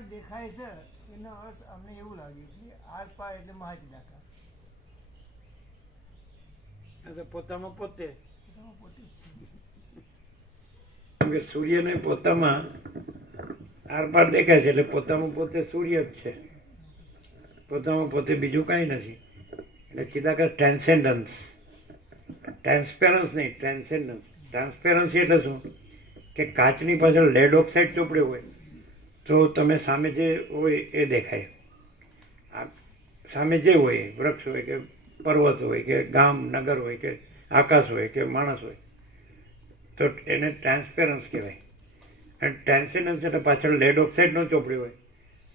પાર દેખાય છે એનો અર્થ અમને એવું લાગે કે આર પાર એટલે મહાચિદાકાશ. પોતામાં પોતે પોતામાં પોતે જ છે. કેમ કે સૂર્યને પોતામાં આરપાર દેખાય છે એટલે પોતામાં પોતે સૂર્ય જ છે, પોતામાં પોતે બીજું કાંઈ નથી. એટલે ચિદાકાશ ટ્રાન્સેન્ડન્સ, ટ્રાન્સપેરન્સ નહીં, ટ્રાન્સેન્ડન્સ. ટ્રાન્સપેરન્સી એટલે શું કે કાચની પાછળ લેડ ઓક્સાઇડ ચોપડ્યો હોય તો તમે સામે જે હોય એ દેખાય. આ સામે જે હોય, વૃક્ષ હોય કે પર્વત હોય કે ગામ નગર હોય કે આકાશ હોય કે માણસ હોય, તો એને ટ્રાન્સપેરન્સ કહેવાય. અને ટ્રાન્સેન્ડન્સ એટલે પાછળ લેડ ઓક્સાઇડ ન ચોપડ્યો હોય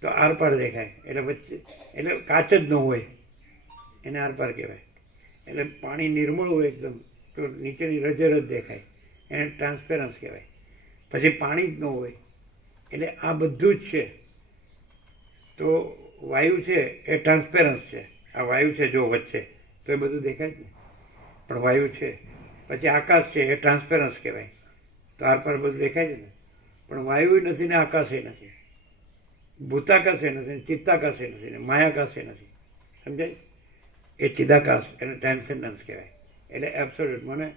તો આરપાર દેખાય. એટલે વચ્ચે એટલે કાચ જ ન હોય એને આરપાર કહેવાય. એટલે પાણી નિર્મળ હોય એકદમ તો નીચેની રજર જ દેખાય, એને ટ્રાન્સપેરન્સ કહેવાય. પછી પાણી જ ન હોય એટલે આ બધું જ છે. તો વાયુ છે એ ટ્રાન્સપેરન્સ છે. આ વાયુ છે જો વચ્ચે તો એ બધું દેખાય જ ને, પણ વાયુ છે. પછી આકાશ છે એ ટ્રાન્સપેરન્સ કહેવાય, તો આરપાર બધું દેખાય છે ને, પણ વાયુ નથી ને આકાશે નથી, ભૂતાકાશે નથી, ચિત્તાકાશે નથી ને માયાકાશે નથી. સમજાય? એ ચિદાકાશ એને ટ્રાન્સેન્ડન્સ કહેવાય. એટલે એબ્સોલ્યુટ મને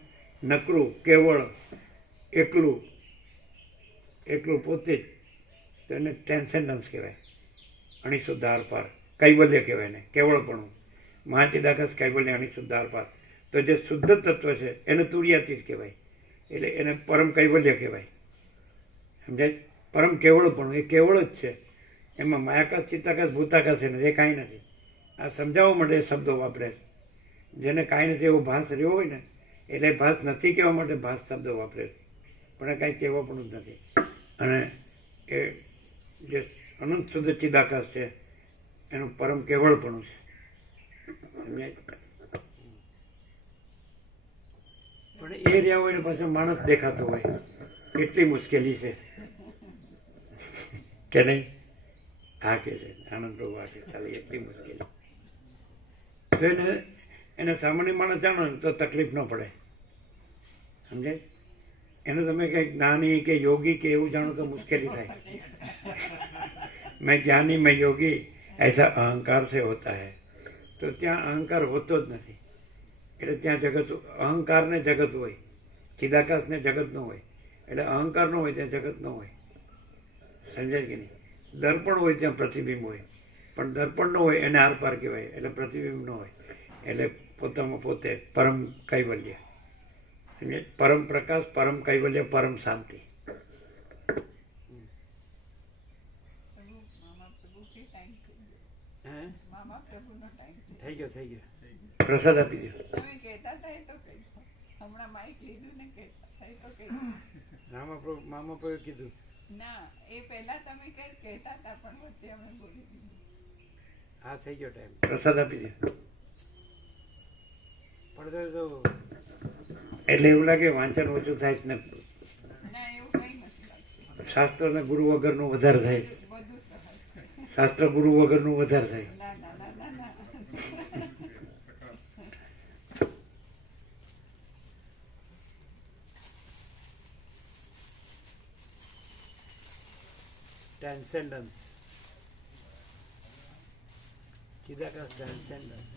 નકરું કેવળ એકલું એકલું પોતે જ, તો એને ટ્રાન્સેન્ડન્સ કહેવાય. અણિશુદ્ધ આરપાર કૈવલ્ય કહેવાય ને, કેવળપણું. મહાચિદાકાશ કૈવલ્ય અણિશુદ્ધ આરપાર. તો જે શુદ્ધ તત્વ છે એને તુર્યાતીત કહેવાય, એટલે એને પરમ કૈવલ્ય કહેવાય. સમજાય? પરમ કેવળપણું એ કેવળ જ છે. એમાં માયાકાશ ચિત્તાકાશ ભૂતાકાશ એ નથી, એ કાંઈ નથી. આ સમજાવવા માટે એ શબ્દો વાપરે. જેને કાંઈ નથી એવો ભાસ રહ્યો હોય ને એટલે ભાસ નથી કહેવા માટે ભાસ શબ્દો વાપરે, પણ એ કાંઈ કહેવા પણ જ નથી. અને એ જે અનંત શુદ્ધ ચિદાકાશ છે એનું પરમ કેવળપણું છે. સમજાય? પણ એ રહ્યા હોય ને પાછળ માણસ દેખાતો હોય, કેટલી મુશ્કેલી છે કે નહીં? હા કે છે આનંદ પ્રભુ, આ કે ચાલે એટલી મુશ્કેલી. તો એને સામાન્ય માણસ જાણો ને તો તકલીફ ન પડે. સમજાય? એને તમે કંઈક જ્ઞાની કે યોગી કે એવું જાણો તો મુશ્કેલી થાય. મેં જ્ઞાની મેં યોગી ऐसा અહંકાર से होता है, તો ત્યાં અહંકાર હોતો જ નથી. એટલે ત્યાં જગત, અહંકારને જગત હોય, ચિદાકાશને જગત ન હોય. એટલે અહંકાર ન હોય ત્યાં જગત ન હોય. સમજાય કે નહીં? દર્પણ હોય ત્યાં પ્રતિબિંબ હોય, પણ દર્પણ ન હોય એને આરપાર કહેવાય. એટલે પ્રતિબિંબ ન હોય, એટલે પોતામાં પોતે પરમ કૈવલ્ય. સમજે? પરમ પ્રકાશ, પરમ કૈવલ્ય, પરમ શાંતિ. થઈ ગયો, થઈ ગયો. પ્રસાદ આપી દો. મામા પર કીધું ના, એ પહેલા તમે કઈ કહેતા હતા પણ વચ્ચે અમે બોલી દીધું. હા થઈ ગયો ટાઈમ. પ્રસાદ આપી દો. પડતો તો એટલે એવું લાગે વાંચન ઓછું થાય જ ને. ના, એવું કઈ નથી લાગતું. શાસ્ત્ર ને ગુરુ વગરનું વધારે થાય. બધું સહજ. શાસ્ત્ર ગુરુ વગરનું વધારે થાય. ના ના ના ના ના. ટ્રાન્સેન્ડન્સ, ચિદાકાશ ટ્રાન્સેન્ડન્સ.